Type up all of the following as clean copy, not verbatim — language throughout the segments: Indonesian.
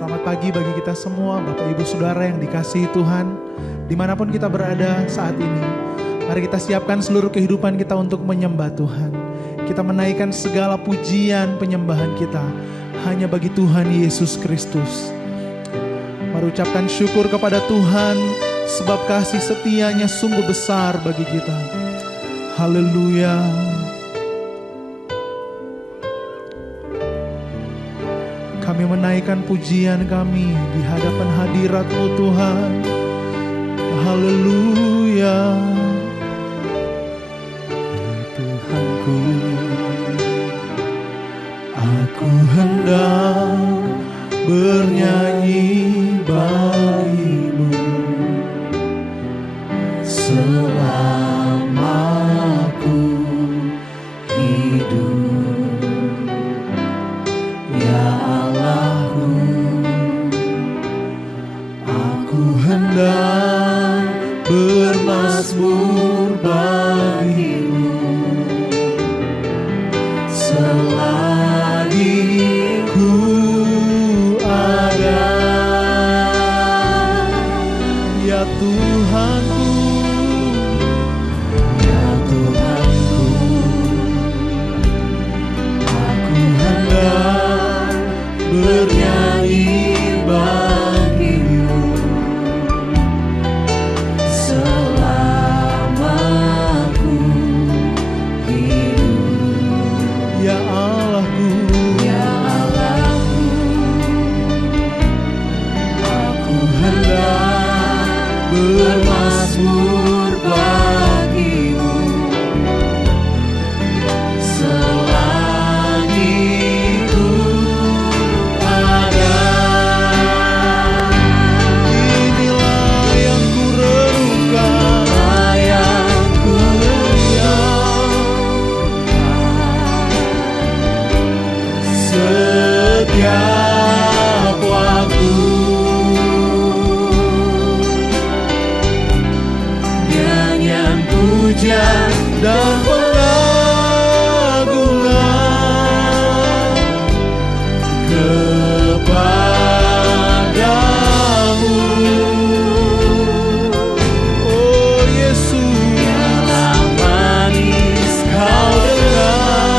Selamat pagi bagi kita semua, Bapak Ibu Saudara yang dikasihi Tuhan, dimanapun kita berada saat ini. Mari kita siapkan seluruh kehidupan kita untuk menyembah Tuhan. Kita menaikkan segala pujian penyembahan kita hanya bagi Tuhan Yesus Kristus. Mari ucapkan syukur kepada Tuhan, sebab kasih setianya sungguh besar bagi kita. Haleluya. Kami menaikkan pujian kami di hadapan hadirat-Mu Tuhan. Haleluya. Tuhanku, aku hendak bernyanyi bagimu selama aku hidup, ya Allahku. Aku hendak bermazmur bagimu selagi ku ada, ya Tuhanku, ya Tuhanku. Aku hendak bernyanyi bagimu selama aku hidup, ya Allahku, ya Allahku. Aku hendak bermazmur bagimu selagi ku ada. Inilah yang ku renungkan, yang ku setiap waktu. Nyanyian pujian dan pengagungan kepadamu, oh Yesus. Biarlah manis kau dengar,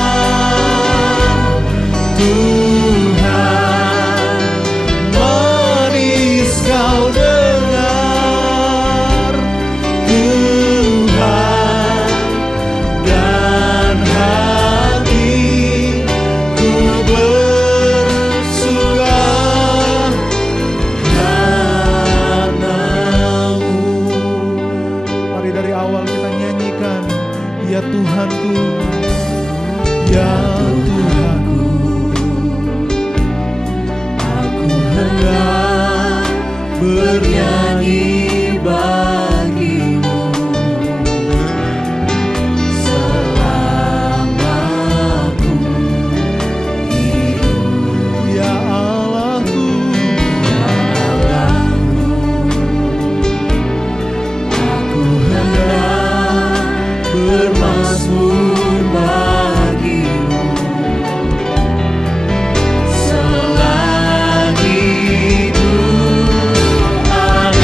Tuhan, manis kau dengar, Tuhan, dan hatiku bersuka karena-Mu. Mari dari awal kita nyanyikan, ya Tuhanku, ya Tuhanku. Aku hendak bernyanyi bagimu selama aku hidup, ya Allahku, ya Allahku. Aku hendak bermazmur bagimu selagi ku ada.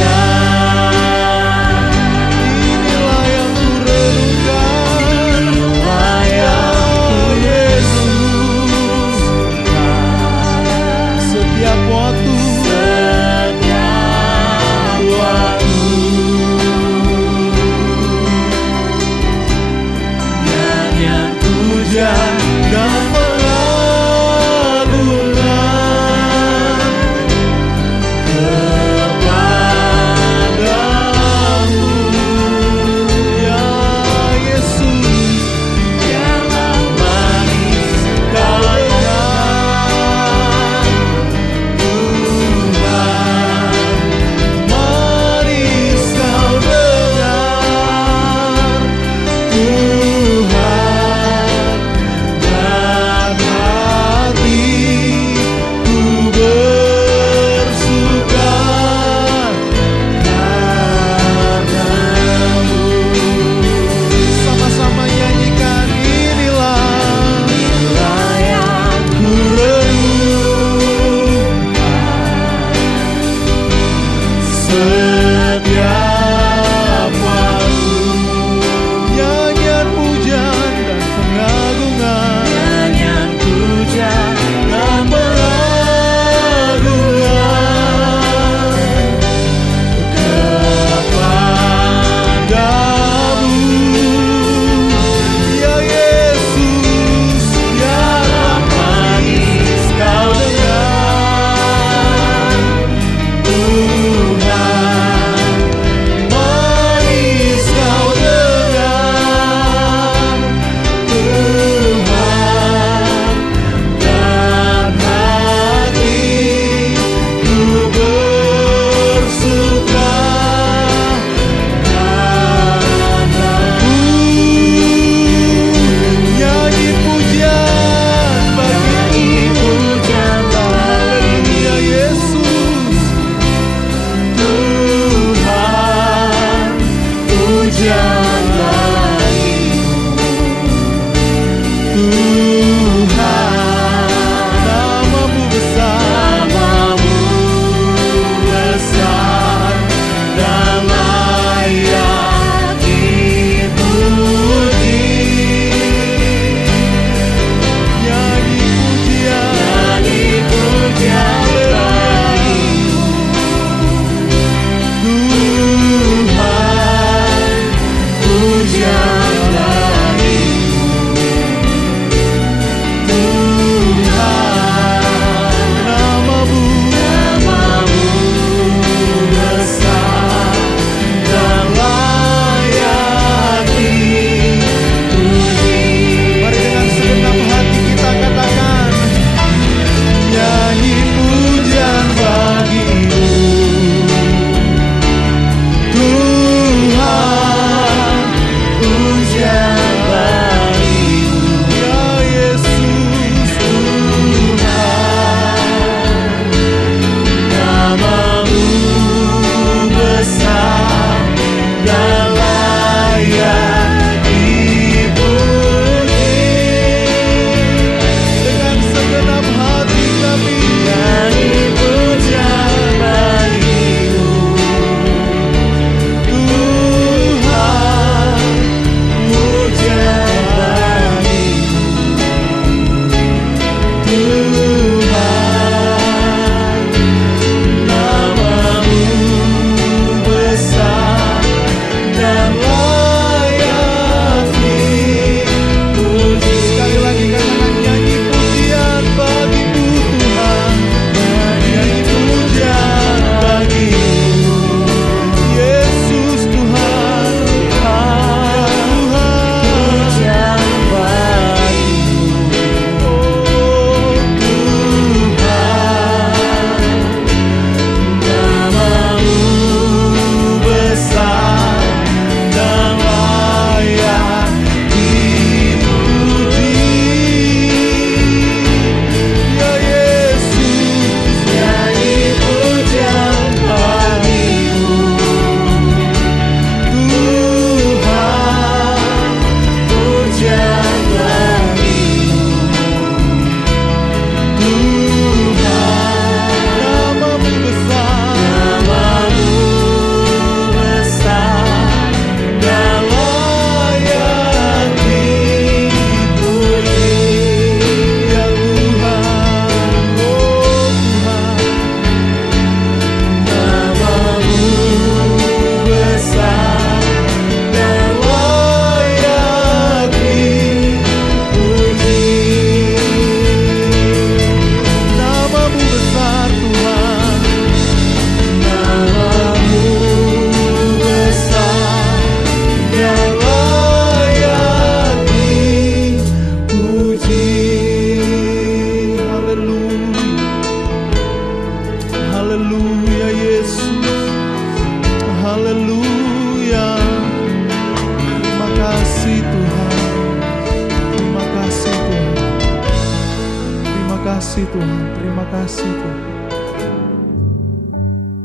kasih Tuhan.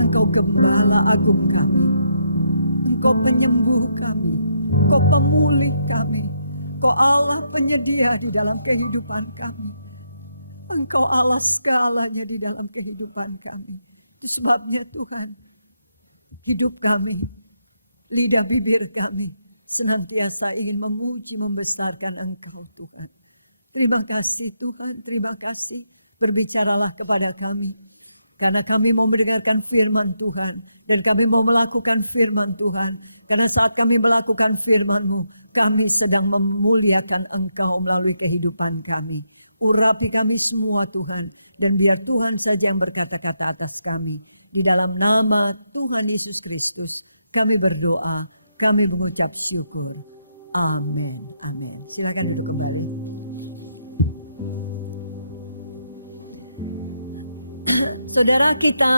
Engkau gembala agung kami, Engkau penyembuh kami, Engkau pemulih kami, Engkau Allah penyedia di dalam kehidupan kami. Engkau Allah segalanya di dalam kehidupan kami. Itu sebabnya Tuhan, hidup kami, lidah bibir kami senantiasa ingin memuji, membesarkan Engkau Tuhan. Terima kasih Tuhan, terima kasih. Berbicaralah kepada kami. Karena kami mau mendengarkan firman Tuhan. Dan kami mau melakukan firman Tuhan. Karena saat kami melakukan firman-Mu, kami sedang memuliakan Engkau melalui kehidupan kami. Urapi kami semua Tuhan. Dan biar Tuhan saja yang berkata-kata atas kami. Di dalam nama Tuhan Yesus Kristus, kami berdoa, kami mengucap syukur. Amin. Amin. Silakan duduk kembali. Saudara, kita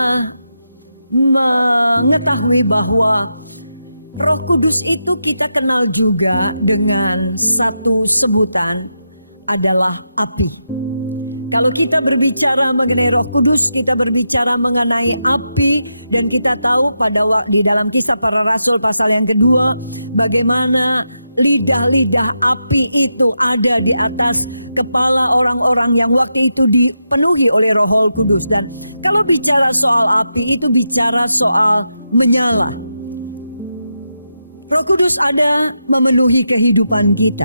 mengetahui bahwa Roh Kudus itu kita kenal juga dengan satu sebutan adalah api. Kalau kita berbicara mengenai Roh Kudus, kita berbicara mengenai api, dan kita tahu di dalam Kisah Para Rasul pasal yang kedua, bagaimana lidah-lidah api itu ada di atas kepala orang-orang yang waktu itu dipenuhi oleh Roh Kudus. Dan kalau bicara soal api, itu bicara soal menyala. Roh Kudus ada memenuhi kehidupan kita.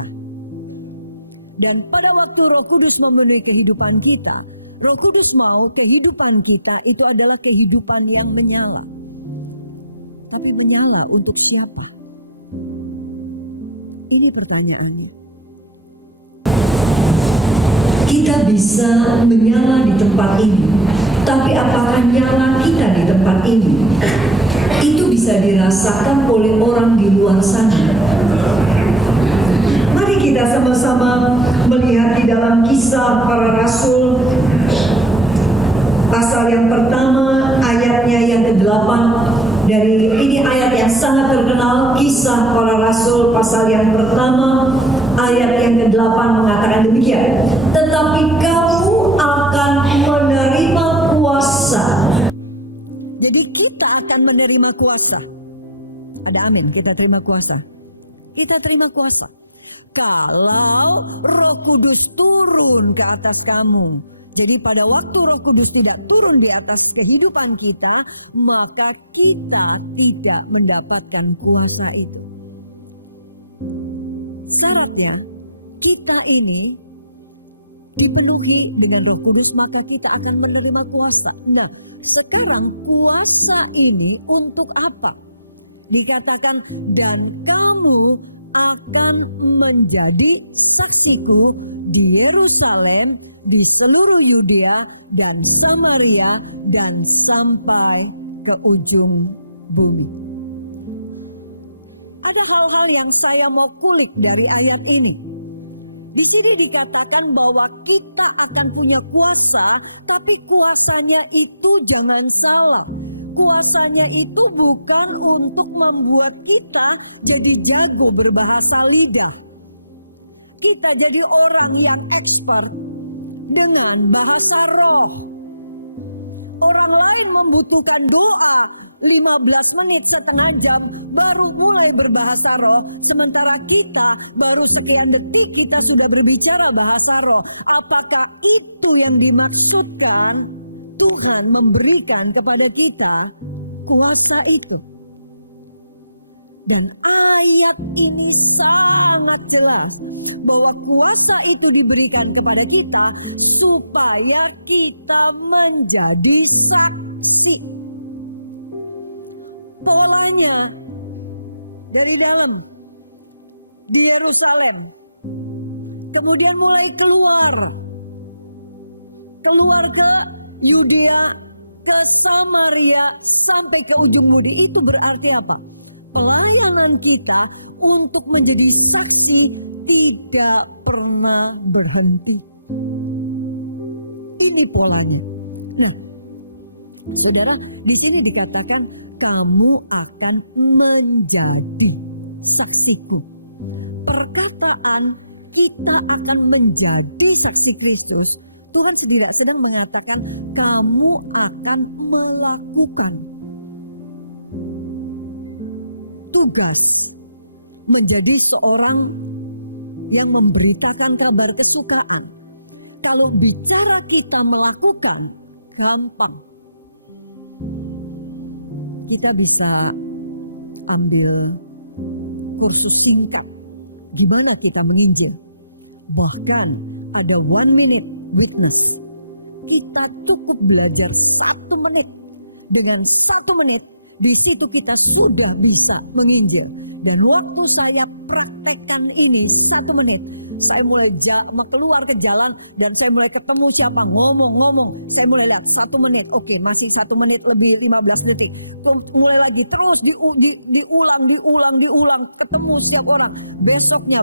Dan pada waktu Roh Kudus memenuhi kehidupan kita, Roh Kudus mau kehidupan kita itu adalah kehidupan yang menyala. Tapi menyala untuk siapa? Ini pertanyaannya. Kita bisa menyala di tempat ini, tapi apakah nyala kita di tempat ini? Itu bisa dirasakan oleh orang di luar sana. Mari kita sama-sama melihat di dalam Kisah Para Rasul pasal yang pertama, ayatnya yang ke-8. Dari ini ayat yang sangat terkenal, Kisah Para Rasul pasal yang pertama, ayat yang ke-8 mengatakan demikian. Tetapi kamu akan menerima kuasa. Jadi kita akan menerima kuasa. Ada amin, kita terima kuasa. Kita terima kuasa. Kalau Roh Kudus turun ke atas kamu. Jadi pada waktu Roh Kudus tidak turun di atas kehidupan kita, maka kita tidak mendapatkan kuasa itu. Syaratnya, kita ini dipenuhi dengan Roh Kudus, maka kita akan menerima kuasa. Nah, sekarang kuasa ini untuk apa? Dikatakan, dan kamu akan menjadi saksiku di Yerusalem, di seluruh Yudea dan Samaria, dan sampai ke ujung bumi. Ada hal-hal yang saya mau kulik dari ayat ini. Di sini dikatakan bahwa kita akan punya kuasa, tapi kuasanya itu jangan salah. Kuasanya itu bukan untuk membuat kita jadi jago berbahasa lidah. Kita jadi orang yang expert dengan bahasa roh. Orang lain membutuhkan doa 15 menit, setengah jam, baru mulai berbahasa roh. Sementara kita baru sekian detik kita sudah berbicara bahasa roh. Apakah itu yang dimaksudkan Tuhan memberikan kepada kita kuasa itu? Dan ayat ini sangat jelas bahwa kuasa itu diberikan kepada kita supaya kita menjadi saksi. Polanya dari dalam di Yerusalem, kemudian mulai keluar ke Yudea, ke Samaria, sampai ke ujung bumi. Itu berarti apa? Pelayanan kita untuk menjadi saksi tidak pernah berhenti. Ini polanya. Nah, saudara, di sini dikatakan kamu akan menjadi saksiku. Perkataan kita akan menjadi saksi Kristus Tuhan sedang mengatakan kamu akan melakukan tugas menjadi seorang yang memberitakan kabar kesukaan. Kalau bicara kita melakukan, gampang. Kita bisa ambil kursus singkat gimana kita menginjil. Bahkan ada 1 minute witness. Kita cukup belajar 1 menit. Dengan 1 menit di situ kita sudah bisa menginjil. Dan waktu saya praktekkan ini 1 menit, saya mulai keluar ke jalan dan saya mulai ketemu siapa, ngomong. Saya mulai lihat 1 menit, oke masih 1 menit lebih 15 detik. Mulai lagi terus diulang, ketemu setiap orang. Besoknya,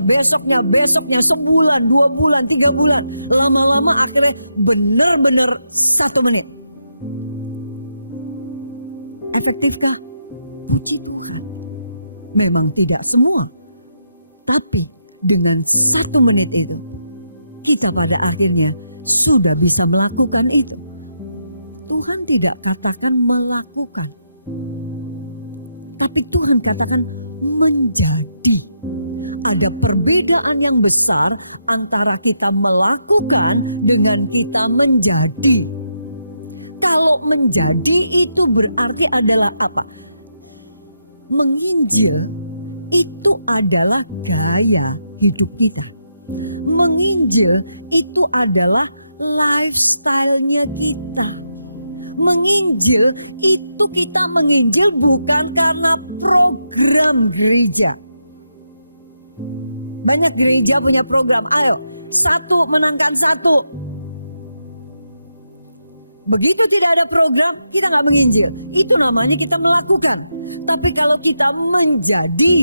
sebulan, 2 bulan, 3 bulan. Lama-lama akhirnya benar-benar 1 menit. Efektifkah? Puji Tuhan. Memang tidak semua. Tapi dengan 1 menit itu, kita pada akhirnya sudah bisa melakukan itu. Tuhan tidak katakan melakukan. Tapi Tuhan katakan menjadi. Ada perbedaan yang besar antara kita melakukan dengan kita menjadi. Kalau menjadi itu berarti adalah apa? Menginjil itu adalah gaya hidup kita. Menginjil itu adalah lifestyle-nya kita. Menginjil itu kita menginjil bukan karena program gereja. Banyak gereja punya program, ayo 1 menangkan 1. Begitu tidak ada program, kita nggak menginjil. Itu namanya kita melakukan. Tapi kalau kita menjadi,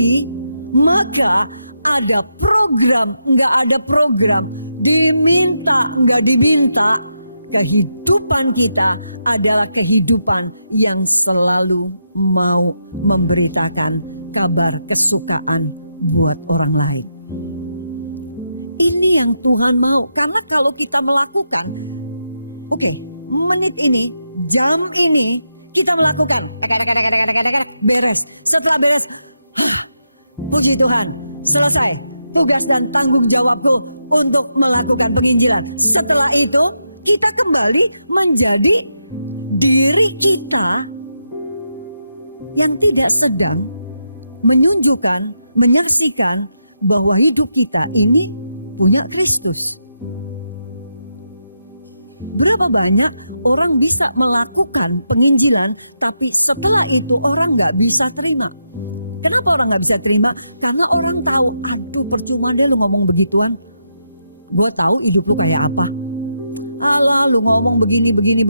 maka ada program, nggak ada program, diminta, nggak diminta. Kehidupan kita adalah kehidupan yang selalu mau memberitakan kabar kesukaan buat orang lain. Ini yang Tuhan mau. Karena kalau kita melakukan, oke, menit ini, jam ini, kita melakukan. Beres. Setelah beres, puji Tuhan, selesai. Tugas dan tanggung jawabku untuk melakukan penginjilan. Setelah itu, kita kembali menjadi diri kita yang tidak sedang menunjukkan, menyaksikan bahwa hidup kita ini punya Kristus. Berapa banyak orang bisa melakukan penginjilan, tapi setelah itu orang nggak bisa terima. Kenapa orang nggak bisa terima? Karena orang tahu, aduh percuma deh lu ngomong begituan. Gue tahu hidupku kayak apa. Alah lu ngomong begini, begono.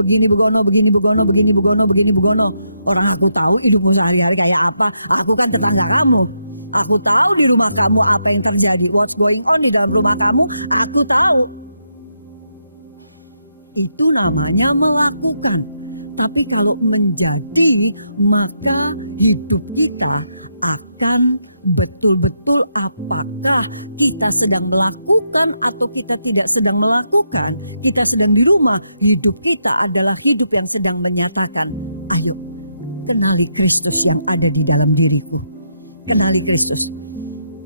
Orang aku tahu hidupmu sehari-hari kayak apa. Aku kan tetangga kamu. Aku tahu di rumah kamu apa yang terjadi. What's going on di dalam rumah kamu, aku tahu. Itu namanya melakukan. Tapi kalau menjadi, maka hidup kita akan betul-betul apakah kita sedang melakukan atau kita tidak sedang melakukan. Kita sedang di rumah, hidup kita adalah hidup yang sedang menyatakan, ayo kenali Kristus yang ada di dalam diriku. Kenali Kristus.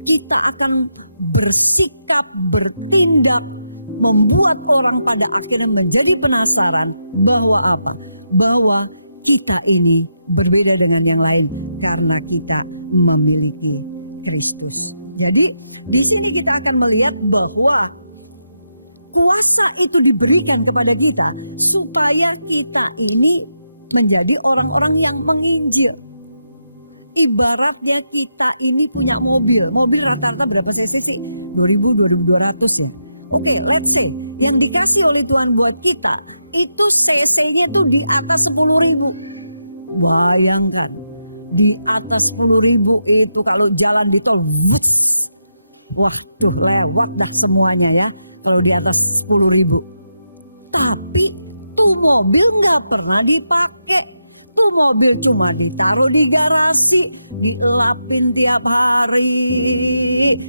Kita akan bersikap, bertindak, membuat orang pada akhirnya menjadi penasaran bahwa apa? Bahwa kita ini berbeda dengan yang lain karena kita memiliki Kristus. Jadi di sini kita akan melihat bahwa kuasa itu diberikan kepada kita supaya kita ini menjadi orang-orang yang menginjil. Ibaratnya kita ini punya mobil. Mobil rata-rata berapa cc? 2.200 ya. Oke, let's say yang dikasih oleh Tuhan buat kita itu cc-nya itu di atas 10.000. Bayangkan, di atas 10.000 itu kalau jalan di tol, waduh lewat dah semuanya ya. Kalau di atas 10.000. Tapi tuh mobil nggak pernah dipakai. Itu mobil cuma ditaruh di garasi, dielapin tiap hari,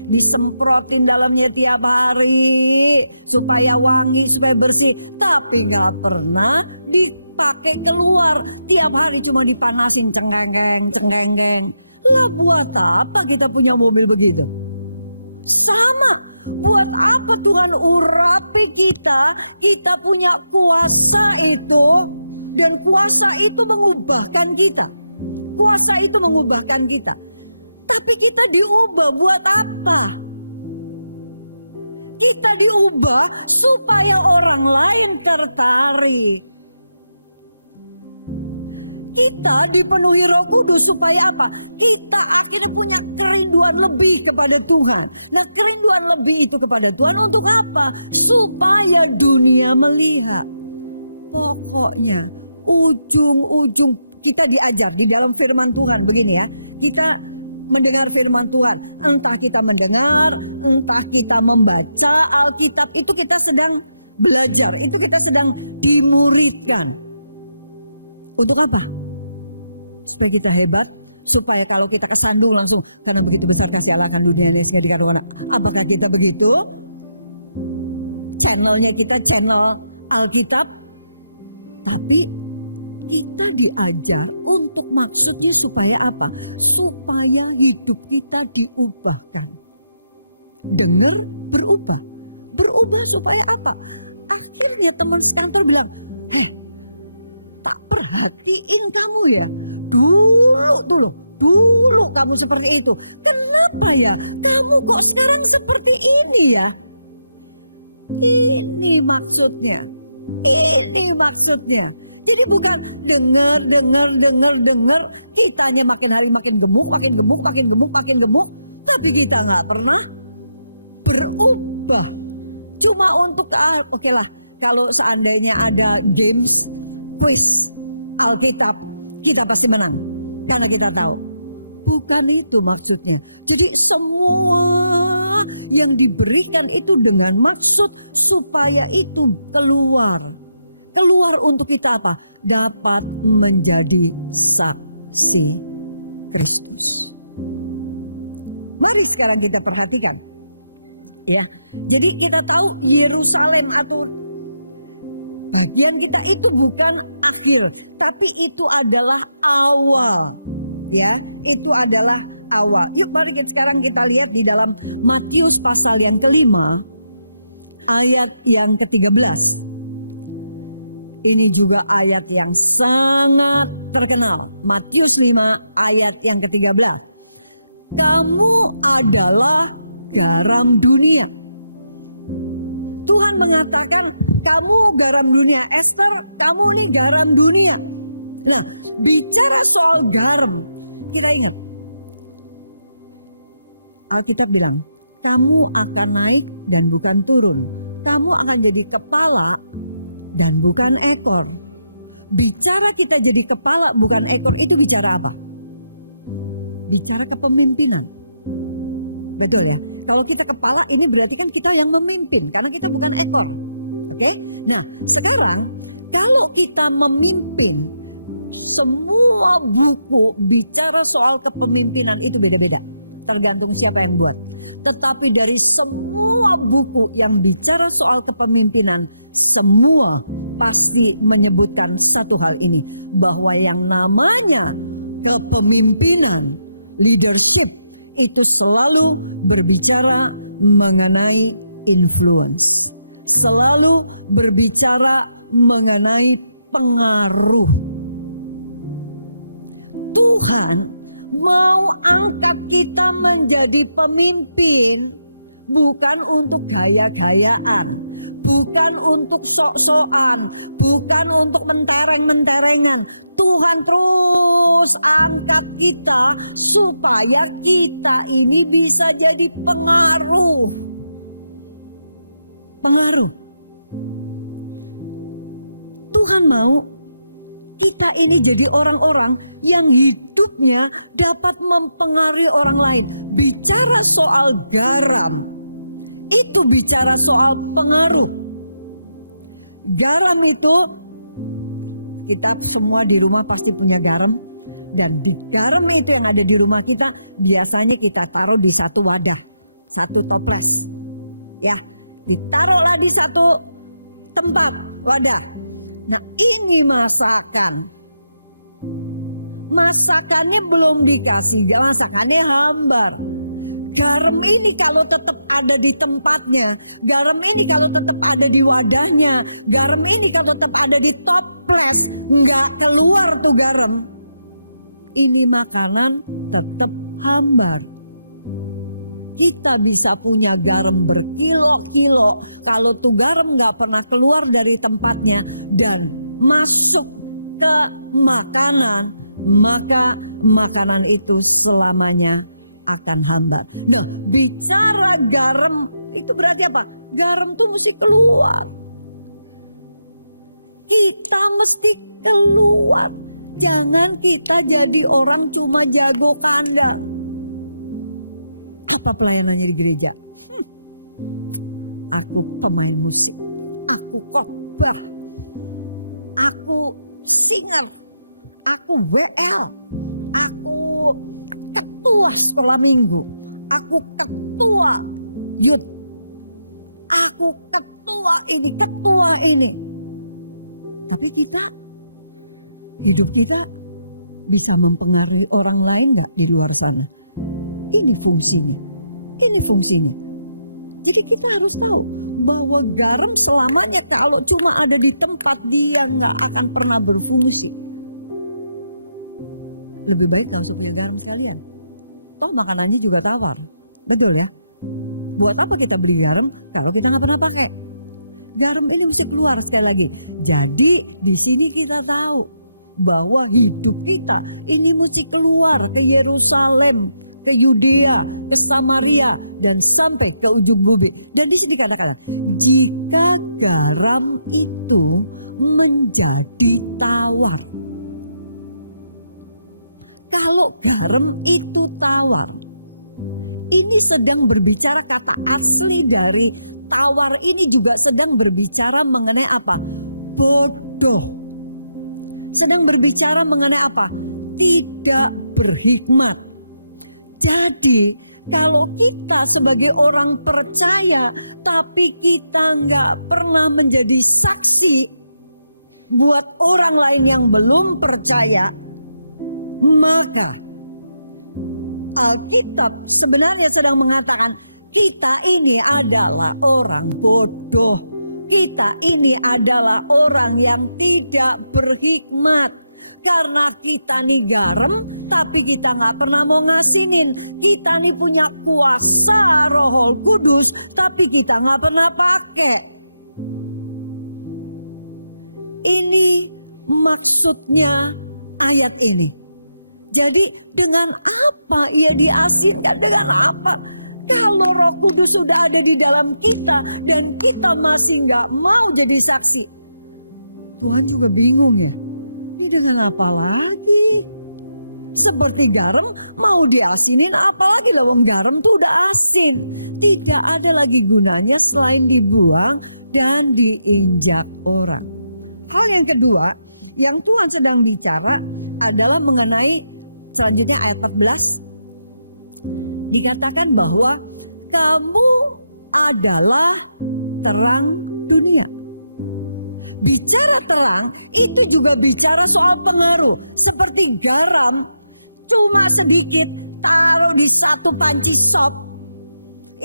disemprotin dalamnya tiap hari, supaya wangi, supaya bersih. Tapi nggak pernah dipakai keluar. Tiap hari cuma dipanasin, cengreng. Ya buat apa kita punya mobil begitu? Sama, buat apa Tuhan urapi kita? Kita punya kuasa itu, dan kuasa itu mengubahkan kita. Kuasa itu mengubahkan kita. Tapi kita diubah buat apa? Kita diubah supaya orang lain tertarik. Kita dipenuhi Roh Kudus supaya apa? Kita akhirnya punya kerinduan lebih kepada Tuhan. Nah, kerinduan lebih itu kepada Tuhan untuk apa? Supaya dunia melihat. Pokoknya ujung-ujung kita diajar di dalam firman Tuhan begini ya. Kita mendengar firman Tuhan. Entah kita mendengar, entah kita membaca Alkitab, itu kita sedang belajar, itu kita sedang dimuridkan. Untuk apa? Supaya kita hebat, supaya kalau kita kesandung langsung, karena begitu besar kasih Allah akan di dunia ini sehingga dikatakan. Apakah kita begitu? Channelnya kita channel Alkitab, tapi kita diajar untuk maksudnya supaya apa? Supaya hidup kita diubahkan. Dengar, berubah. Berubah supaya apa? Akhirnya teman sekantor bilang, tak perhatiin kamu ya. Dulu kamu seperti itu. Kenapa ya? Kamu kok sekarang seperti ini ya? Ini maksudnya. Jadi bukan dengar, kitanya makin hari makin gemuk, tapi kita nggak pernah berubah. Cuma untuk oke lah, kalau seandainya ada games, quiz, Alkitab, kita pasti menang. Karena kita tahu, bukan itu maksudnya. Jadi semua yang diberikan itu dengan maksud supaya itu keluar untuk kita apa? Dapat menjadi saksi Kristus. Mari sekarang kita perhatikan. Ya, jadi kita tahu Yerusalem atau bagian kita itu bukan akhir, tapi itu adalah awal. Ya, itu adalah awal. Yuk mari sekarang kita lihat di dalam Matius pasal yang kelima, ayat yang ke-13. Ini juga ayat yang sangat terkenal. Matius 5 ayat yang ke-13. Kamu adalah garam dunia. Tuhan mengatakan kamu garam dunia. Esther, kamu ini garam dunia. Nah, bicara soal garam, kita ingat. Alkitab bilang, kamu akan naik dan bukan turun. Kamu akan jadi kepala dan bukan ekor. Bicara kita jadi kepala bukan ekor, itu bicara apa? Bicara kepemimpinan. Betul ya? Kalau kita kepala, ini berarti kan kita yang memimpin, karena kita bukan ekor. Oke? Nah, sekarang kalau kita memimpin, semua buku bicara soal kepemimpinan itu beda-beda. Tergantung siapa yang buat. Tetapi dari semua buku yang bicara soal kepemimpinan, semua pasti menyebutkan satu hal ini, bahwa yang namanya kepemimpinan, leadership, itu selalu berbicara mengenai influence, selalu berbicara mengenai pengaruh. Tuhan mau angkat kita menjadi pemimpin, bukan untuk gaya-gayaan, bukan untuk sok-sokan, bukan untuk mentereng-menterengan. Tuhan terus angkat kita supaya kita ini bisa jadi pengaruh. Tuhan mau kita ini jadi orang-orang yang hidupnya dapat mempengaruhi orang lain. Bicara soal garam, itu bicara soal pengaruh. Garam itu Kita semua di rumah pasti punya garam. Dan di garam itu yang ada di rumah kita, biasanya kita taruh di satu wadah, satu toples. Ya, ditaruhlah di satu tempat, wadah. Nah, ini masakan. Masakannya belum dikasih, masakannya hambar. Garam ini kalau tetap ada di tempatnya, garam ini kalau tetap ada di wadahnya, garam ini kalau tetap ada di toples, nggak keluar tuh garam, ini makanan tetap hambar. Kita bisa punya garam berkilo-kilo, kalau tuh garam nggak pernah keluar dari tempatnya dan masuk ke makanan, maka makanan itu selamanya akan hambar. Nah, bicara garam itu berarti apa? Garam tuh mesti keluar. Kita mesti keluar. Jangan kita jadi orang cuma jago kandang. Apa pelayanannya di gereja? Aku pemain musik, aku khotbah, aku singer, aku WL, aku ketua sekolah minggu, aku ketua youth, aku ketua ini. Tapi hidup kita bisa mempengaruhi orang lain nggak di luar sana? Ini fungsinya. Jadi kita harus tahu bahwa garam selamanya kalau cuma ada di tempat dia nggak akan pernah berfungsi. Lebih baik langsung punya garam sekalian. Toh makanannya juga tawar, betul ya? Buat apa kita beli garam kalau kita nggak pernah pakai? Garam ini mesti keluar sekali lagi. Jadi di sini kita tahu bahwa hidup kita ini mesti keluar ke Yerusalem, ke Yudea, ke Samaria, dan sampai ke ujung bumi. Dan di sini dikatakan, jika garam itu menjadi tawar. Kalau garam itu tawar, ini sedang berbicara kata asli dari tawar ini juga sedang berbicara mengenai apa? Bodoh. Sedang berbicara mengenai apa? Tidak berhikmat. Jadi, kalau kita sebagai orang percaya, tapi kita nggak pernah menjadi saksi buat orang lain yang belum percaya, maka Alkitab sebenarnya sedang mengatakan, kita ini adalah orang bodoh. Kita ini adalah orang yang tidak berhikmat. Karena kita nih garam, tapi kita nggak pernah mau ngasinin. Kita nih punya kuasa Roh Kudus, tapi kita nggak pernah pakai. Ini maksudnya ayat ini. Jadi dengan apa ia diasinkan? Dengan apa? Kalau Roh Kudus sudah ada di dalam kita dan kita masih nggak mau jadi saksi, Tuhan juga bingung ya. Ini dengan apa lagi? Seperti garam mau diasinin, apalagi lawang garam itu udah asin. Tidak ada lagi gunanya selain dibuang dan diinjak orang. Hal yang kedua yang Tuhan sedang bicara adalah mengenai selanjutnya ayat 14. Dikatakan bahwa kamu adalah terang dunia. Bicara terang itu juga bicara soal pengaruh. Seperti garam cuma sedikit taruh di satu panci sop,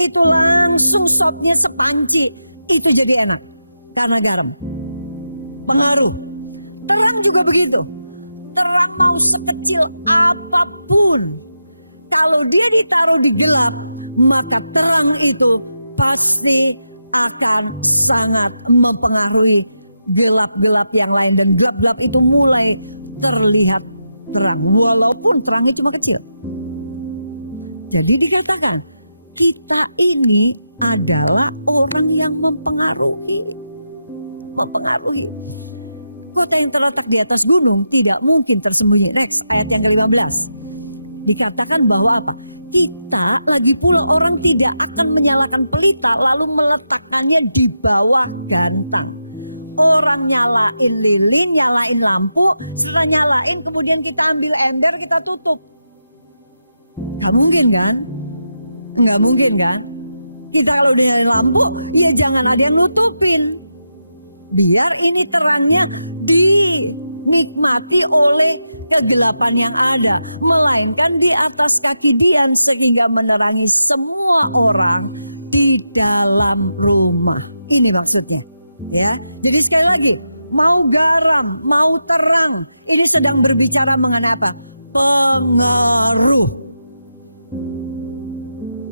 itu langsung sopnya sepanci, itu jadi enak karena garam. Pengaruh. Terang juga begitu. Terang mau sekecil apapun, kalau dia ditaruh di gelap, maka terang itu pasti akan sangat mempengaruhi gelap-gelap yang lain. Dan gelap-gelap itu mulai terlihat terang, walaupun terangnya cuma kecil. Jadi dikatakan, kita ini adalah orang yang mempengaruhi. Kota yang terletak di atas gunung tidak mungkin tersembunyi. Next, ayat yang ke-15. Dikatakan bahwa apa? Kita lagi pula orang tidak akan menyalakan pelita lalu meletakkannya di bawah gantang. Orang nyalain lilin, nyalain lampu, setelah nyalain kemudian kita ambil ember, kita tutup. Gak mungkin kan? Nggak mungkin kan? Kita kalau nyalain lampu, ya jangan ada yang nutupin. Biar ini terangnya dinikmati oleh kegelapan yang ada, melainkan di atas kaki diam sehingga menerangi semua orang di dalam rumah. Ini maksudnya, ya. Jadi sekali lagi, mau garam, mau terang, ini sedang berbicara mengenai apa? Pengaruh.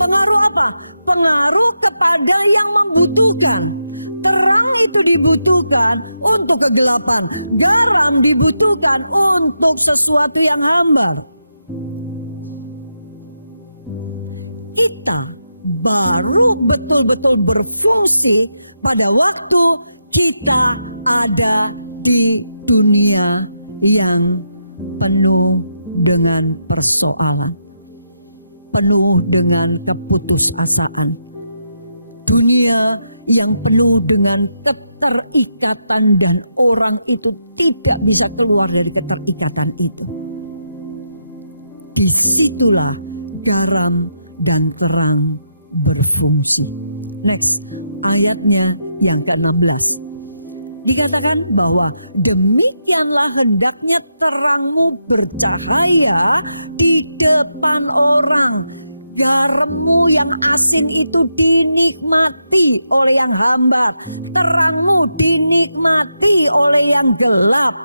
Pengaruh apa? Pengaruh kepada yang membutuhkan. Terang itu dibutuhkan untuk kegelapan. Garam dibutuhkan untuk sesuatu yang hambar. Kita baru betul-betul berfungsi pada waktu kita ada di dunia yang penuh dengan persoalan, penuh dengan keputusasaan. Dunia yang penuh dengan keterikatan dan orang itu tidak bisa keluar dari keterikatan itu. Disitulah garam dan terang berfungsi. Next, ayatnya yang ke-16. Dikatakan bahwa demikianlah hendaknya terangmu bercahaya di depan orang. Garammu yang asin itu dinikmati oleh yang hambar. Terangmu dinikmati oleh yang gelap.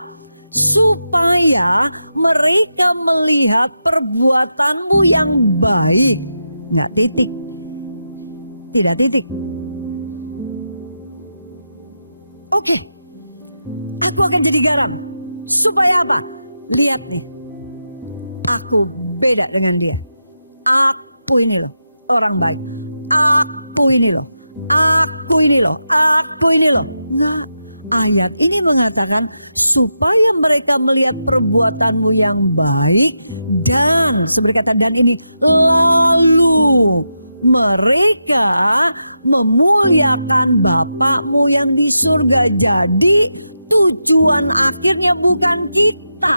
Supaya mereka melihat perbuatanmu yang baik. Nggak titik. Tidak titik. Oke. Aku akan jadi garam. Supaya apa? Lihat nih. Aku beda dengan dia. Aku ini loh orang baik. Aku ini loh. Aku ini loh. Aku ini loh. Nah, ayat ini mengatakan supaya mereka melihat perbuatanmu yang baik dan seperti kata dan ini lalu mereka memuliakan Bapakmu yang di surga. Jadi tujuan akhirnya bukan kita.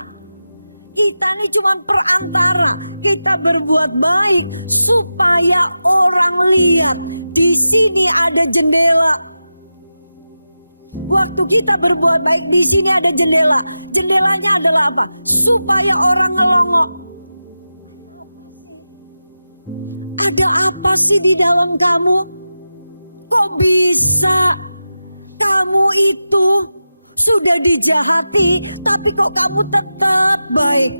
Kita ini cuma perantara. Kita berbuat baik supaya orang lihat di sini ada jendela. Waktu kita berbuat baik di sini ada jendela. Jendelanya adalah apa? Supaya orang ngelongok. Ada apa sih di dalam kamu? Kok bisa kamu itu sudah dijahati, tapi kok kamu tetap baik?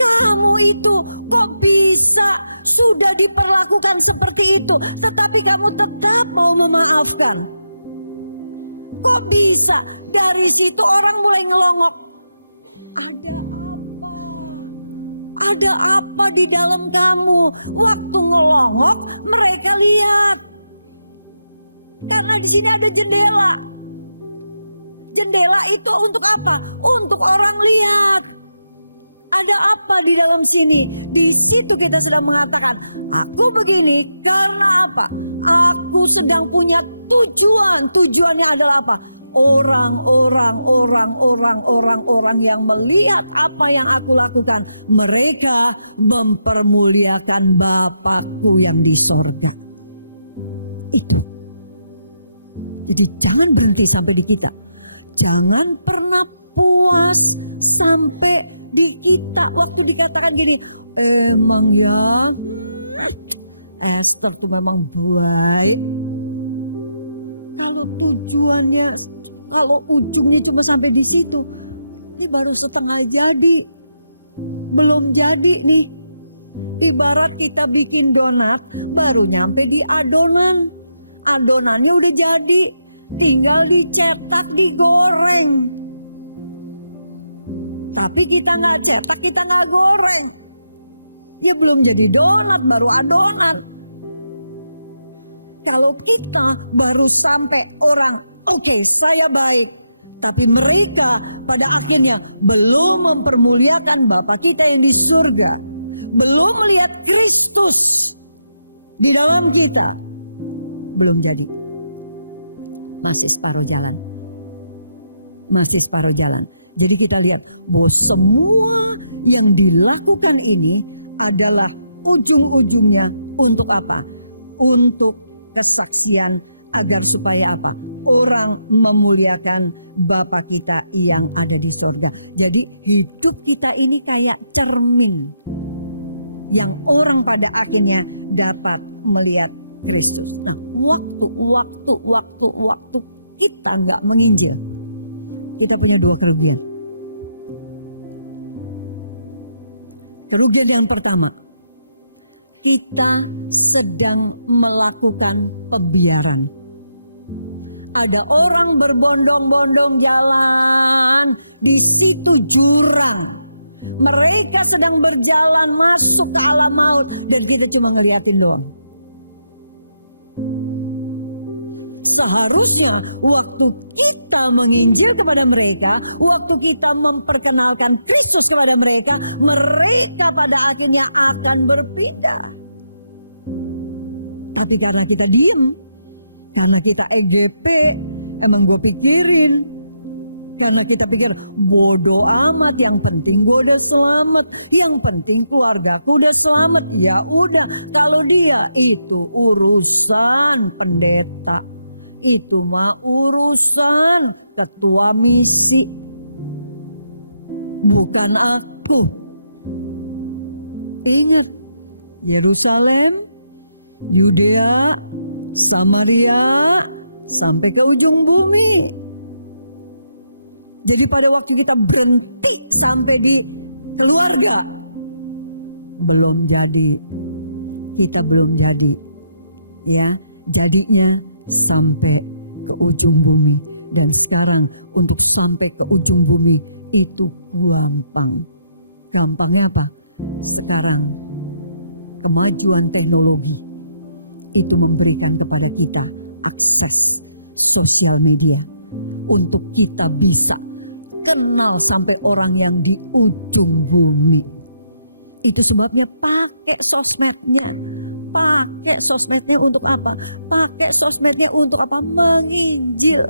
Kamu itu kok bisa sudah diperlakukan seperti itu, tetapi kamu tetap mau memaafkan? Kok bisa? Dari situ orang mulai ngelongok. Ada apa di dalam kamu? Waktu ngelongok, mereka lihat. Karena di sini ada jendela. Jendela itu untuk apa? Untuk orang lihat. Ada apa di dalam sini? Di situ kita sedang mengatakan, aku begini karena apa? Aku sedang punya tujuan. Tujuannya adalah apa? Orang yang melihat apa yang aku lakukan, mereka mempermuliakan Bapakku yang di sorga. Itu. Jadi jangan berhenti sampai di kita. Jangan pernah puas sampai di kita. Waktu dikatakan gini, emang ya Esther tuh memang baik. Kalau tujuannya, kalau ujungnya cuma sampai di situ, ini baru setengah jadi, belum jadi nih. Ibarat kita bikin donat, baru nyampe di adonan. Adonannya udah jadi, tinggal dicetak, digoreng. Tapi kita nggak cetak, kita nggak goreng. Ya belum jadi donat, baru adonan. Kalau kita baru sampai orang, oke, saya baik. Tapi mereka pada akhirnya belum mempermuliakan Bapa kita yang di surga. Belum melihat Kristus di dalam kita. Belum jadi. masih separuh jalan. Masih separuh jalan. Jadi kita lihat bahwa semua yang dilakukan ini adalah ujung-ujungnya untuk apa? Untuk kesaksian agar supaya apa? Orang memuliakan Bapa kita yang ada di surga. Jadi hidup kita ini kayak cermin yang orang pada akhirnya dapat melihat Kristus. Nah, waktu kita nggak menginjil, kita punya dua kerugian. Kerugian yang pertama, kita sedang melakukan pembiaran. Ada orang berbondong-bondong jalan, di situ jurang. Mereka sedang berjalan masuk ke alam maut dan kita cuma ngeliatin doang. Seharusnya waktu kita menginjil kepada mereka, waktu kita memperkenalkan Kristus kepada mereka, mereka pada akhirnya akan berpindah. Tapi karena kita diem, karena kita EGP, emang gue pikirin. Karena kita pikir bodoh amat, yang penting gue udah selamat, yang penting keluargaku udah selamat. Ya udah, kalau dia itu urusan pendeta, itu mah urusan ketua misi, bukan aku. Ingat, Yerusalem, Yudea, Samaria, sampai ke ujung bumi. Jadi pada waktu kita berhenti sampai di keluarga, belum jadi. Kita belum jadi. Ya, jadinya sampai ke ujung bumi. Dan sekarang untuk sampai ke ujung bumi itu gampang. Gampangnya apa? Sekarang kemajuan teknologi itu memberikan kepada kita akses sosial media untuk kita bisa kenal sampai orang yang di ujung bumi. Itu sebabnya pakai sosmednya. Pakai sosmednya untuk apa? Pakai sosmednya untuk apa? Menginjil.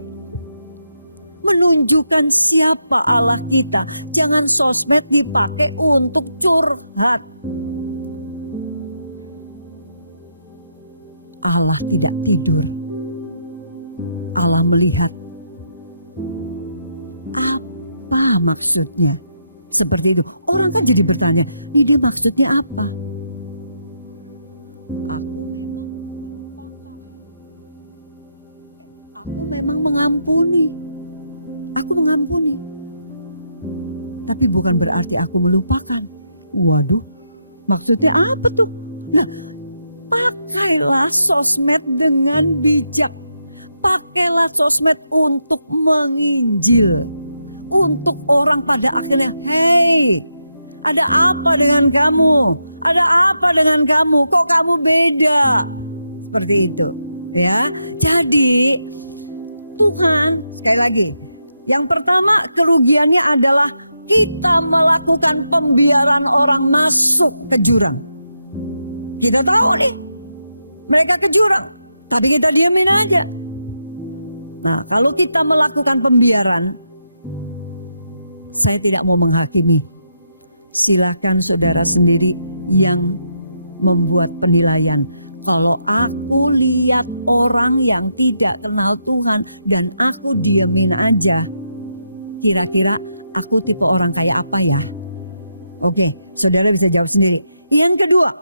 Menunjukkan siapa Allah kita. Jangan sosmed dipakai untuk curhat. Allah tidak tidur. Allah melihat. Apa maksudnya? Seperti itu. Orang kan jadi bertanya, ini maksudnya apa? Aku memang mengampuni. Aku mengampuni. Tapi bukan berarti aku melupakan. Waduh, maksudnya apa tuh? Nah, pakailah sosmed dengan bijak. Pakailah sosmed untuk menginjil. Untuk orang pada akhirnya, hei, ada apa dengan kamu? Ada apa dengan kamu? Kok kamu beda? Seperti itu, ya. Jadi Tuhan, sekali lagi, yang pertama kerugiannya adalah kita melakukan pembiaran orang masuk ke jurang. Kita tahu nih, mereka ke jurang, tapi kita diamin aja. Nah, kalau kita melakukan pembiaran, saya tidak mau menghakimi. Silakan saudara sendiri yang membuat penilaian. Kalau aku lihat orang yang tidak kenal Tuhan dan aku diamin aja, kira-kira aku tipe orang kayak apa ya? Oke, saudara bisa jawab sendiri. Yang kedua,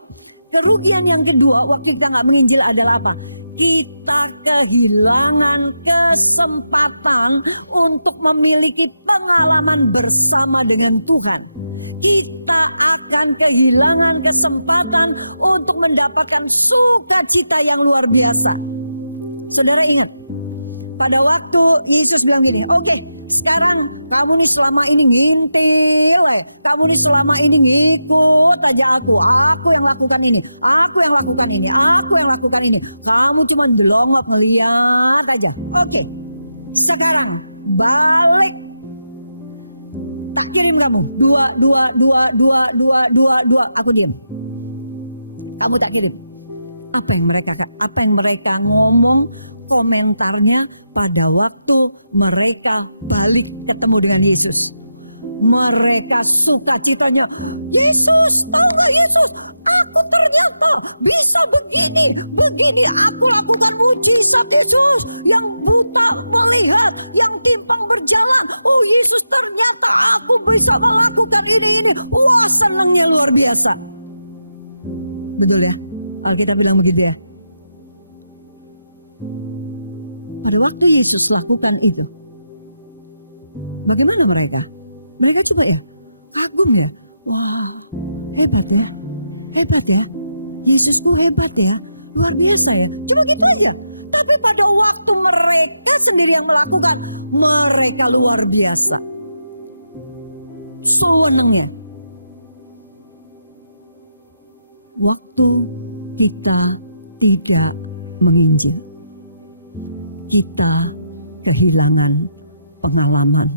kerugian yang kedua waktu kita nggak menginjil adalah apa? Kita kehilangan kesempatan untuk memiliki pengalaman bersama dengan Tuhan. Kita akan kehilangan kesempatan untuk mendapatkan sukacita yang luar biasa. Saudara ingat, pada waktu Yesus bilang gini, oke, sekarang kamu nih selama ini ngintil, kamu nih selama ini ngikut aja aku yang lakukan ini, aku yang lakukan ini, aku yang lakukan ini. Kamu cuma delongok ngeliat aja. Oke, sekarang balik, tak kirim kamu, dua, aku diam. Kamu tak kirim. Apa yang mereka ngomong, komentarnya pada waktu mereka balik ketemu dengan Yesus. Mereka sukacitanya, Yesus, tahu gak Yesus, aku ternyata bisa begini aku lakukan mujizat Yesus, yang buta melihat, yang timpang berjalan, oh Yesus ternyata aku bisa melakukan ini, wah senangnya luar biasa. Betul ya, Alkitab bilang begitu ya. Pada waktu Yesus lakukan itu, bagaimana mereka? Mereka juga ya, kagum ya. Wah, hebat ya. Yesus itu hebat ya, luar biasa ya. Cuma gitu aja. Tapi pada waktu mereka sendiri yang melakukan, mereka luar biasa. Sewenangnya. Waktu kita tidak menginjil, kita kehilangan pengalaman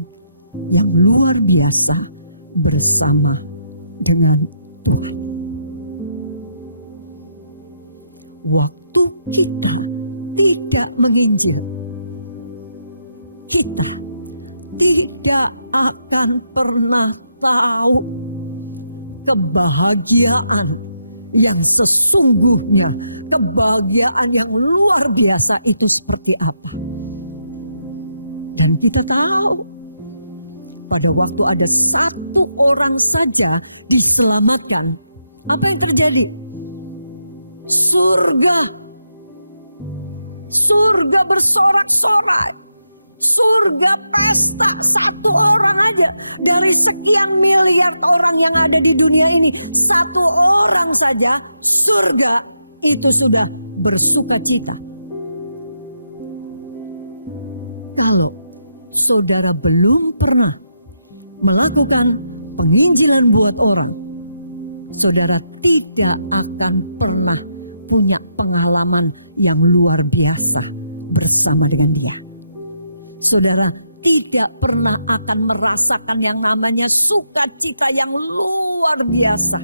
yang luar biasa bersama dengan Tuhan. Waktu kita tidak menginjil, kita tidak akan pernah tahu kebahagiaan yang sesungguhnya, kebahagiaan yang luar biasa itu seperti apa. Dan kita tahu pada waktu ada satu orang saja diselamatkan, apa yang terjadi? Surga bersorak-sorai, surga pesta, satu orang aja dari sekian miliar orang yang ada di dunia ini, satu orang saja surga itu sudah bersukacita. Kalau saudara belum pernah melakukan penginjilan buat orang, saudara tidak akan pernah punya pengalaman yang luar biasa bersama dengan Dia. Saudara tidak pernah akan merasakan yang namanya sukacita yang luar biasa.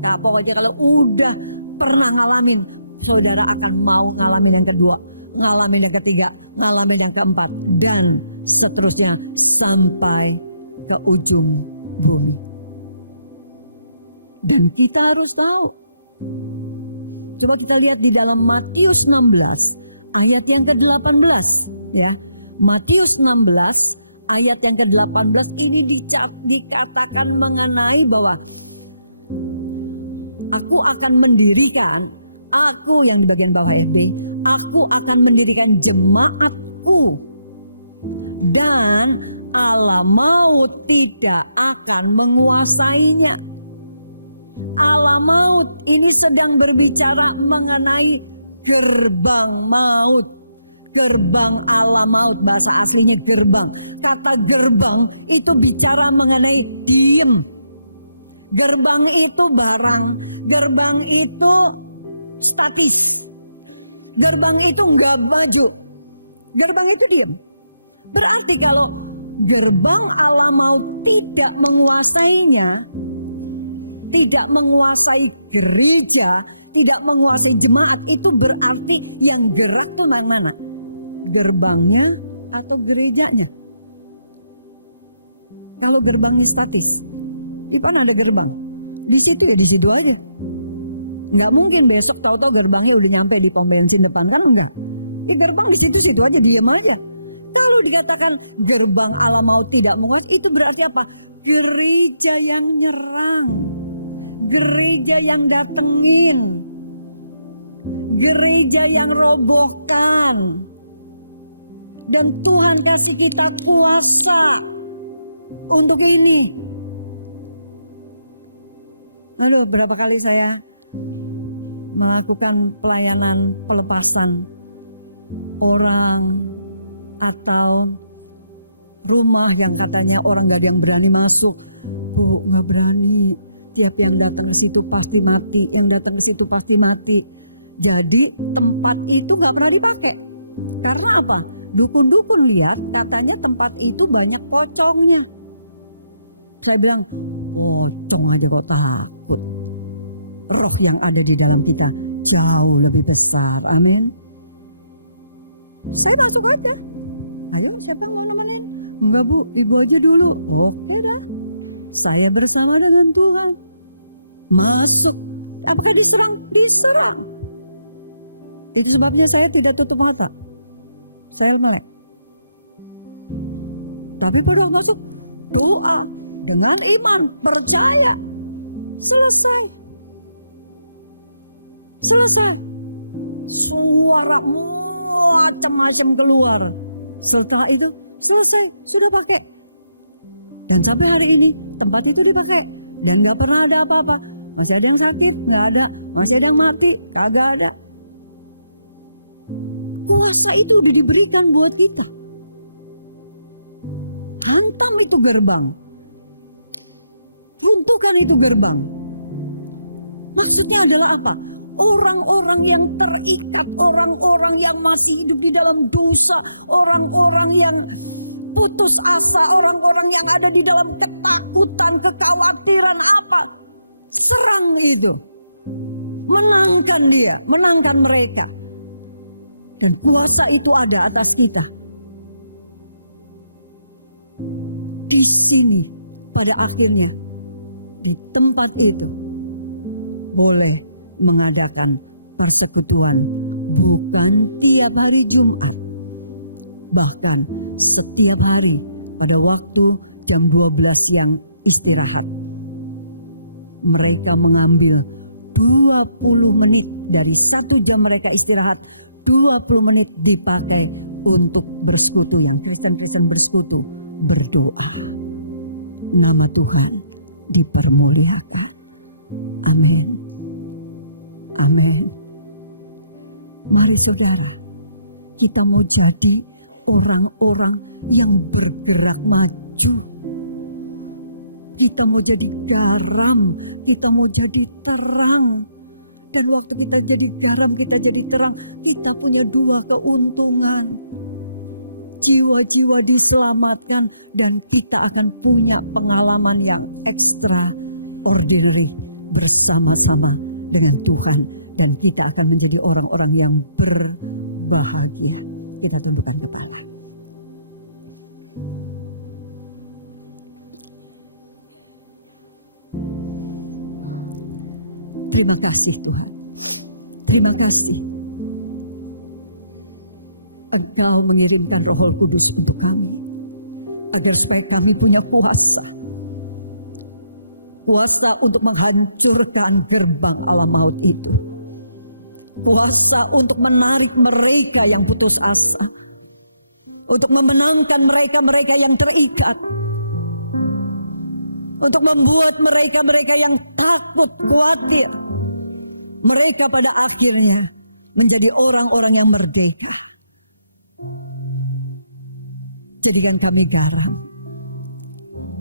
Nah, pokoknya kalau udah pernah ngalamin, saudara akan mau ngalamin yang kedua, ngalamin yang ketiga, ngalamin yang keempat, dan seterusnya sampai ke ujung bumi. Dan kita harus tahu. Coba kita lihat di dalam Matius 16 ayat yang ke-18 ya. Matius 16 ayat yang ke-18 ini dikatakan mengenai bahwa aku akan mendirikan, aku yang di bagian bawah SD, aku akan mendirikan jemaatku dan Allah maut tidak akan menguasainya. Allah maut ini sedang berbicara mengenai gerbang maut. Gerbang Allah maut, bahasa aslinya gerbang. Kata gerbang itu bicara mengenai diem. Gerbang itu barang, gerbang itu statis. Gerbang itu nggak maju, gerbang itu diem. Berarti kalau gerbang Allah maut tidak menguasainya, tidak menguasai gereja, tidak menguasai jemaat, itu berarti yang gerak tuh mana? Gerbangnya atau gerejanya? Kalau gerbangnya statis, di mana ada gerbang? Di situ ya, di situ aja. Nggak mungkin besok tahu-tahu gerbangnya udah nyampe di pom bensin depan, kan enggak? Di gerbang di situ aja, diam aja. Kalau dikatakan gerbang Allah maut tidak menguat, itu berarti apa? Gereja yang nyerang, gereja yang datengin, gereja yang robohkan. Dan Tuhan kasih kita kuasa untuk ini. Aduh, berapa kali saya melakukan pelayanan pelepasan orang atau rumah yang katanya orang gak ada yang berani masuk. Bu, gak berani. Tiap yang datang ke situ pasti mati, yang datang ke situ pasti mati. Jadi tempat itu gak pernah dipakai. Karena apa? Dukun-dukun lihat katanya tempat itu banyak pocongnya. Saya bilang, pocong aja kok takut. Roh yang ada di dalam kita jauh lebih besar. Amin. Saya masuk aja. Ayo, siapa yang mau nemenin? Enggak Bu, Ibu aja dulu. Oke dah. Saya bersama dengan Tuhan. Masuk. Apakah diserang? Diserang. Itu sebabnya saya tidak tutup mata. Saya melek. Tapi pada masuk, doa dengan iman, percaya. Selesai. Suara macam-macam keluar. Setelah itu selesai, sudah pakai. Dan sampai hari ini tempat itu dipakai dan nggak pernah ada apa-apa. Masih ada yang sakit, nggak ada. Masih ada yang mati, kagak ada. Kuasa itu udah diberikan buat kita. Hantam itu gerbang. Runtuhkan itu gerbang. Maksudnya adalah apa? Orang-orang yang terikat, orang-orang yang masih hidup di dalam dosa, orang-orang yang putus asa, orang-orang yang ada di dalam ketakutan, kekhawatiran apa? Serang itu. Menangkan dia, menangkan mereka. Dan kuasa itu ada atas kita. Di sini pada akhirnya di tempat itu boleh mengadakan persekutuan bukan tiap hari Jumat, bahkan setiap hari pada waktu jam 12 siang istirahat. Mereka mengambil 20 menit dari 1 jam mereka istirahat, 20 menit dipakai untuk bersekutu, yang Kristen-Kristen bersekutu, berdoa. Nama Tuhan dipermuliakan. Amin. Amin. Mari saudara, kita mau jadi orang-orang yang bergerak maju. Kita mau jadi garam, kita mau jadi terang. Dan waktu kita jadi garam, kita jadi terang, kita punya 2 keuntungan. Jiwa-jiwa diselamatkan dan kita akan punya pengalaman yang extraordinary bersama-sama dengan Tuhan. Dan kita akan menjadi orang-orang yang berbahagia. Kita tundukkan kepala. Terima kasih Tuhan. Terima kasih. Engkau mengirimkan Roh Kudus untuk kami. Agar supaya kami punya kuasa. Kuasa untuk menghancurkan gerbang alam maut itu. Kuasa untuk menarik mereka yang putus asa. Untuk memenangkan mereka-mereka yang terikat. Untuk membuat mereka-mereka yang takut, khawatir. Mereka pada akhirnya menjadi orang-orang yang merdeka. Jadikan kami garam.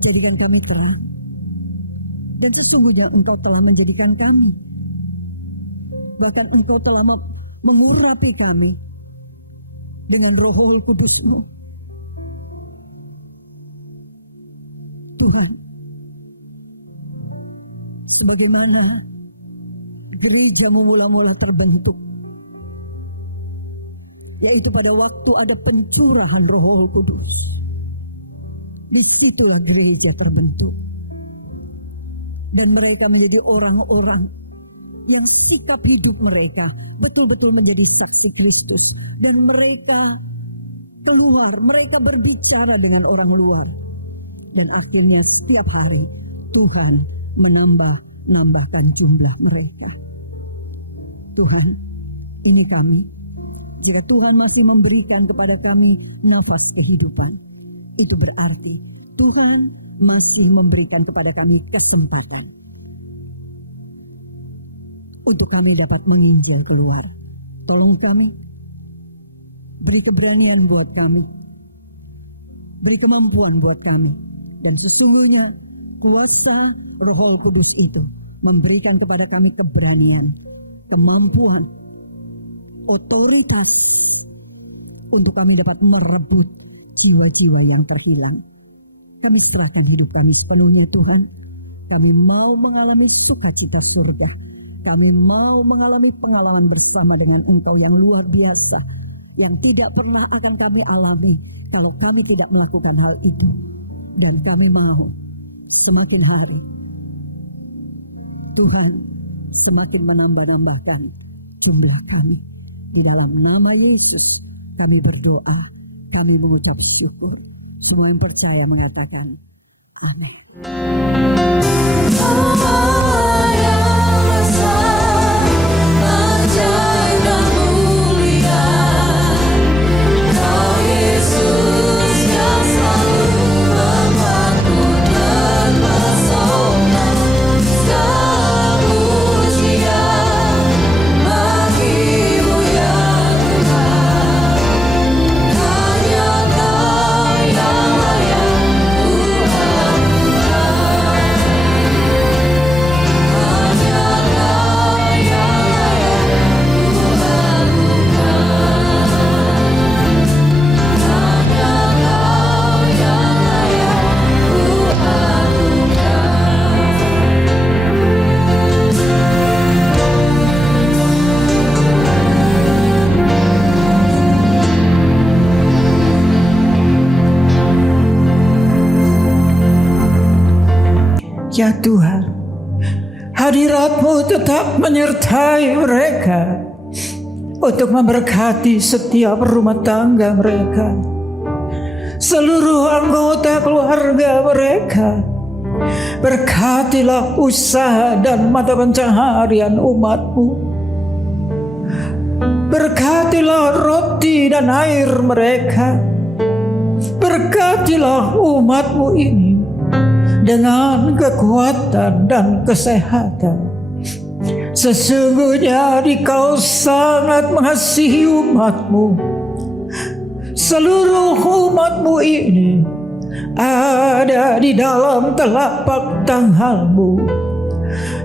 Jadikan kami terang. Dan sesungguhnya Engkau telah menjadikan kami. Bahkan Engkau telah mengurapi kami dengan Roh Kudus-Mu. Tuhan, sebagaimana gereja-Mu mula-mula terbentuk, yaitu pada waktu ada pencurahan Roh Kudus. Disitulah gereja terbentuk. Dan mereka menjadi orang-orang yang sikap hidup mereka betul-betul menjadi saksi Kristus. Dan mereka keluar, mereka berbicara dengan orang luar. Dan akhirnya setiap hari Tuhan menambahkan jumlah mereka. Tuhan, ini kami. Jika Tuhan masih memberikan kepada kami nafas kehidupan, itu berarti Tuhan masih memberikan kepada kami kesempatan untuk kami dapat menginjil keluar. Tolong kami, beri keberanian buat kami, beri kemampuan buat kami. Dan sesungguhnya kuasa Roh Kudus itu memberikan kepada kami keberanian, kemampuan, otoritas untuk kami dapat merebut jiwa-jiwa yang terhilang. Kami serahkan hidup kami sepenuhnya Tuhan. Kami mau mengalami sukacita surga. Kami mau mengalami pengalaman bersama dengan Engkau yang luar biasa. yang tidak pernah akan kami alami kalau kami tidak melakukan hal itu. Dan kami mau semakin hari Tuhan semakin menambah-nambahkan jumlah kami. Di dalam nama Yesus kami berdoa, kami mengucap syukur. Semua yang percaya mengatakan amin. Ya Tuhan, hadirat-Mu tetap menyertai mereka untuk memberkati setiap rumah tangga mereka, seluruh anggota keluarga mereka. Berkatilah usaha dan mata pencaharian umat-Mu. Berkatilah roti dan air mereka. Berkatilah umat-Mu ini dengan kekuatan dan kesehatan. Sesungguhnya Dikau sangat mengasihi umat-Mu. Seluruh umat-Mu ini ada di dalam telapak tangan-Mu,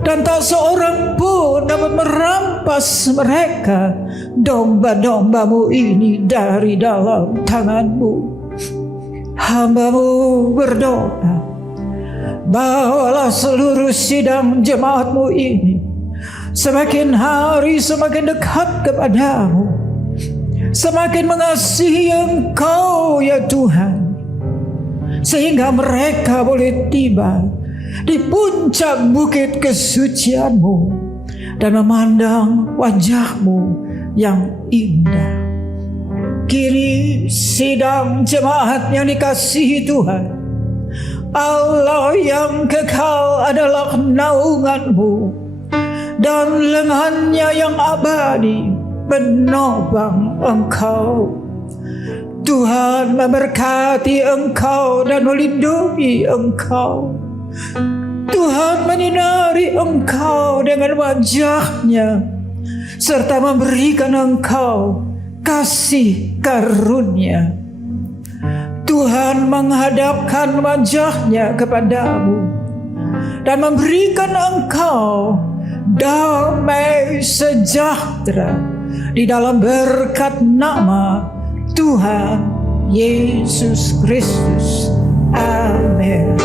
dan tak seorang pun dapat merampas mereka, domba-domba-Mu ini, dari dalam tangan-Mu. Hamba-Mu berdoa, bawalah seluruh sidang jemaat-Mu ini semakin hari semakin dekat kepada-Mu, semakin mengasihi Engkau ya Tuhan, sehingga mereka boleh tiba di puncak bukit kesucian-Mu dan memandang wajah-Mu yang indah. Kini sidang jemaat yang dikasihi Tuhan, Allah yang kekal adalah naungan-Mu, dan lengannya yang abadi menopang Engkau. Tuhan memberkati Engkau dan melindungi Engkau. Tuhan menyinari Engkau dengan wajah-Nya, serta memberikan Engkau kasih karunia. Tuhan menghadapkan wajah-Nya kepadamu dan memberikan engkau damai sejahtera di dalam berkat nama Tuhan Yesus Kristus. Amin.